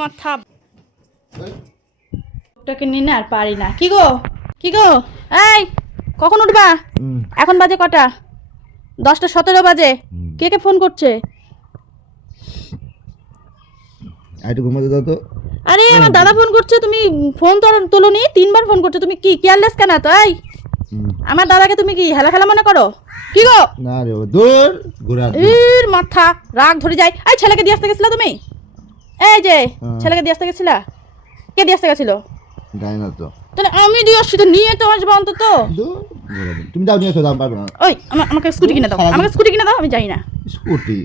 মাথা ওটাকে নিয়ে না আর পারি না। কি গো কি গো, এই কখন উঠবা? এখন বাজে কটা? 10টা 17 বাজে। কে কে ফোন করছে? একটু ঘুমাতে দাও তো। আরে আমার দাদা ফোন করছে, তুমি ফোন তো তোলোনি, 3বার ফোন করছো। তুমি কি কেয়ারলেস কেন তো? এই আমার দাদাকে তুমি কি হেলা ফেলা মনে করো? কি গো? না রে দূর ঘুরে এর মাথা রাগ ধরে যায়। এই ছেলেকে দিয়ে আসতে গেছিলা তুমি? এই যে ছেলেকে দিয়ে আসতে গেছিলা? কে দিয়ে আসতে গেছিল? যাই না তো। তাহলে আমি দিয়ে আসছি তো, নিয়ে তো আসবো অন্তত। তুমি যাও, নিয়ে এসো, দাম পারবে না। ওই আমাকে স্কুটি কিনে দাও, আমাকে স্কুটি কিনে দাও, আমি যাই না। স্কুটি?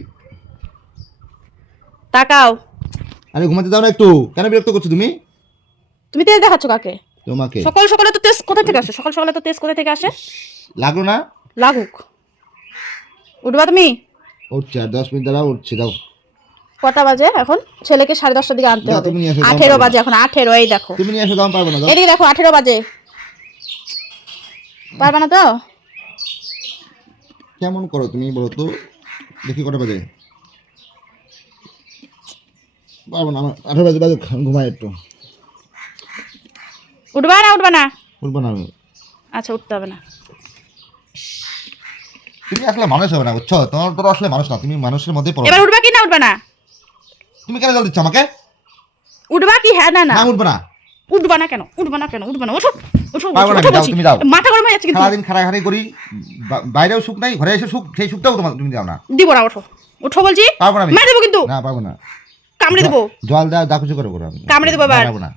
তাকাও। আরে ঘুমাতে দাও না একটু, কেন বিরক্ত করছো তুমি? তুমি তেজ দেখাচ্ছ কাকে? তোমাকে। সকাল সকালে তো তেজ কোথা থেকে আসে? সকাল সকালে তো তেজ কোথা থেকে আসে? লাগলো না? লাগুক। উঠবা তুমি? উঠছে, আর 10 মিনিট দাঁড়াও, উঠছে, দাও। কটা বাজে এখন? ছেলেকে 10:30টার দিকে আনতে হবে। তুমি নিয়ে এসো, 18 বাজে এখন, 18। এই দেখো, তুমি নিয়ে এসো, দাম পারবে না। এদিকে দেখো, 18 বাজে। পারবে না তো? কেমন করো তুমি বলো তো, দেখি কটা বাজে। পারবো না, আমার 18 বাজে বাজে, ঘুমাই একটু। উঠবা না উঠবা না? উঠবো না আমি। আচ্ছা, উঠতে হবে না। তুমি আসলে মানুষ হবে না, বুঝছো? তোমার তো আসলে মানুষ না, তুমি মানুষের মধ্যে পড়ো। এবার উঠবা কি না উঠবা না? তুমি কেন জল দিচ্ছ আমাকে? উঠবা কি হ্যাঁ না না? না, উঠবো না। উঠবা না কেন? উঠবা না কেন? উঠবা না, ওঠো ওঠো পারবো না, ওঠো যাও, বলছি। তুমি যাও। মাথা গরম হয়ে যাচ্ছে কিন্তু। সারাদিন খাড়াখাড়ি করি, বাইরেও সুখ নাই, ঘরে এসে সুখ, সেই সুখটাও তোমার তুমি দাও না। দিব না, ওঠো ওঠো বলছি। পারবো না আমি। মেরে দেবো কিন্তু। না, পারবো না। কামড়ে দেবো। জল দাও, যা কিছু করো আমি। কামড়ে দেবো এবার। পারবো না।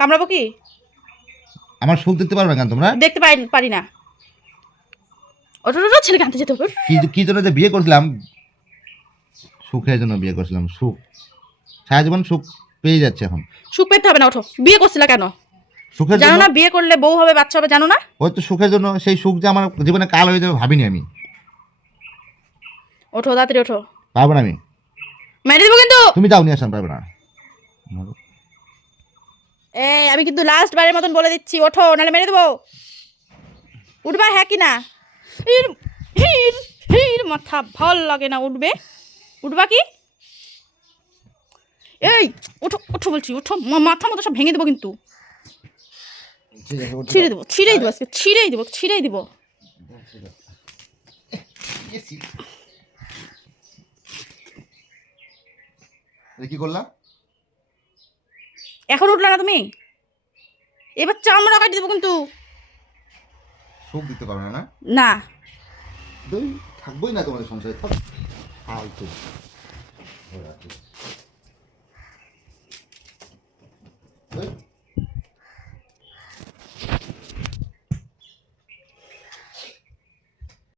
কামড়াবো কি? আমার সুখ দেখতে পারবে না কেন তোমরা? দেখতে পারি না। ওঠো ওঠো, ছেলেকে আনতে যেতে হবে। কি জন্য যে বিয়ে করছিলাম, সুখের জন্য বিয়ে করছিলাম। সুখ সারা জীবন সুখ পেয়ে যাচ্ছে এখন। সুখ পেতে হবে না, ওঠো। বিয়ে করছিলা কেন? সুখের জানো জন্য। না বিয়ে করলে বউ হবে, বাচ্চা হবে, জানো না? ওই তো সুখের জন্য, সেই সুখ যে আমার জীবনে কাল হয়ে যাবে ভাবিনি আমি। ওঠো তাড়াতাড়ি ওঠো। পারবো না আমি। মেরে দেবো কিন্তু। তুমি যাও, নিয়ে আসেন, পারবে না। এই আমি কিন্তু লাস্ট বারের মতন বলে দিচ্ছি, ওঠো নাহলে মেরে দেবো। উঠবা হ্যাঁ কি না? হির হির হির মাথা ভাল লাগে না। উঠবে? উঠবা কি? এই ওঠো ওঠো বলছি, ওঠো। মাথা মতো সব ভেঙে দেবো কিন্তু। ছিঁড়ে দেবো, ছিঁড়েই দেবো আজকে, ছিঁড়েই দেবো, ছিঁড়েই দেবো। কি করলা? এখন উঠলো না তুমি? এবার চামড়া কাটি দেবো কিন্তু। সুখ দিতে পারবে না? না থাকবোই না তোমাদের সংসারে, থাক।